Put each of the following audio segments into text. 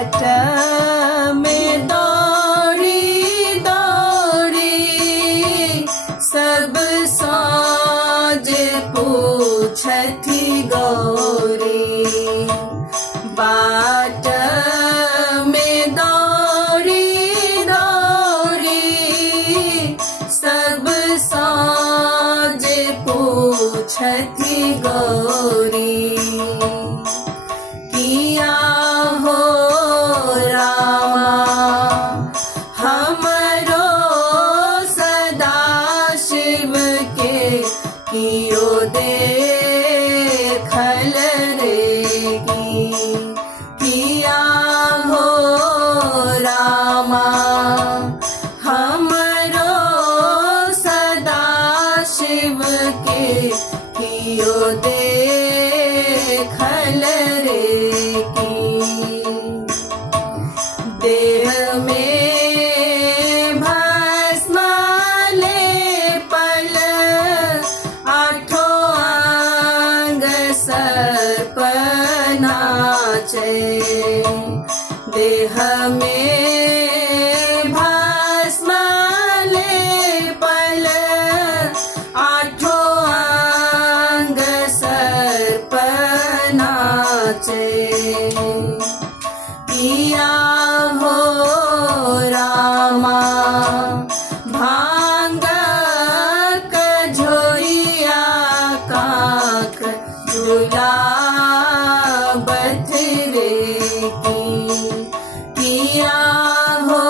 बाट में दौड़ी दौड़ी सब सोज पूछती गौरी। बाट में दौड़ी दौड़ी सब सोज पूछती गौरी। किया हो रामा हमरो सदा शिव के कियो देखल रे की। किया हो रामा हमरो सदा शिव के कियो देखल रे की। देह में भस्म लेपल आठों अंग सर्प नाचे। देह में भस्म लेपल आठों अंग सर्प नाचे। किया हो रामा भांग कझोरिया काक झूला बथरे की। किया हो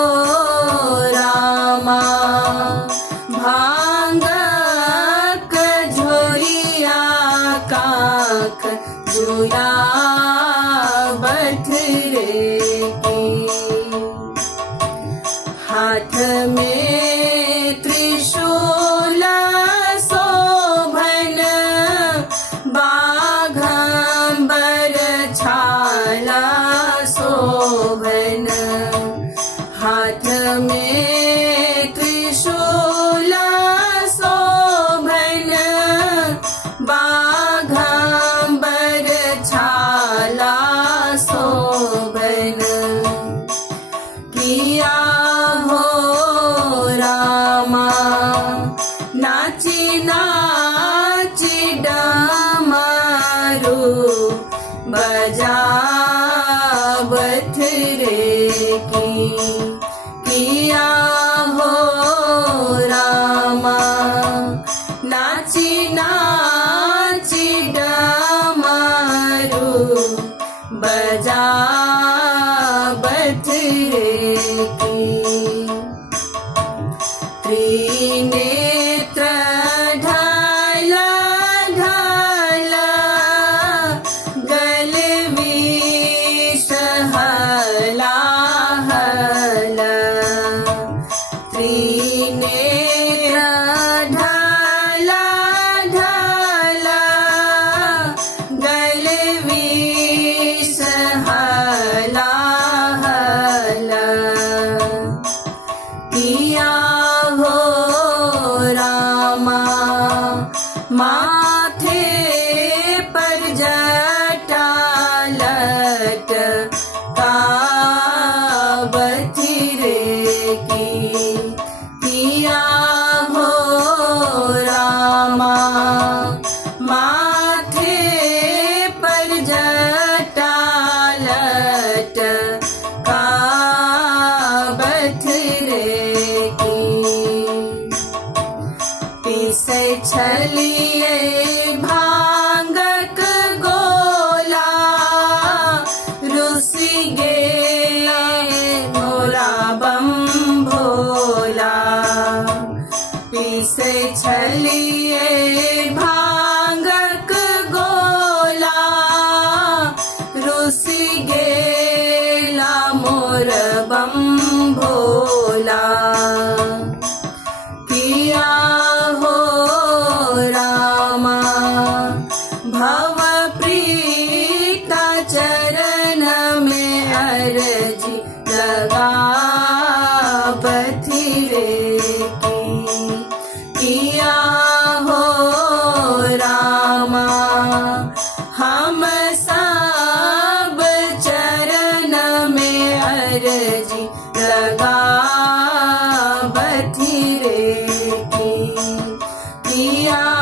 रामा भांग कझोरिया काक झूला बथरे की। हाथ में त्रिशूल शोभन बाघंबर छाला शोभन। हाथ में त्रिशूल शोभन बाघंबर छाला शोभन। किया हो रामा नाची नाची डमरू बजावत रे की। किया हो रामा नाची नाची डमरू बजावत रे की। त्रिनेत्र ढाल ढाल गल विष हला हल। त्रिनेत्र ढाल ढाल गल विष हला हल। किया हो रामा माथे पर जटा लटकावती रे की। किया हो रामा माथे पर जटा लटकावती रे की। पीसे छलिए भांगक गोला रुसी गेला मोरा बम भोला। पीसे छलिए भांगक गोला रुसी गेला मोर बम भोला। किया हो रामा भव प्रीता चरण में अर्जी लगावती रे की। किया हो रामा हम सब चरण में लगा बथिरे की किया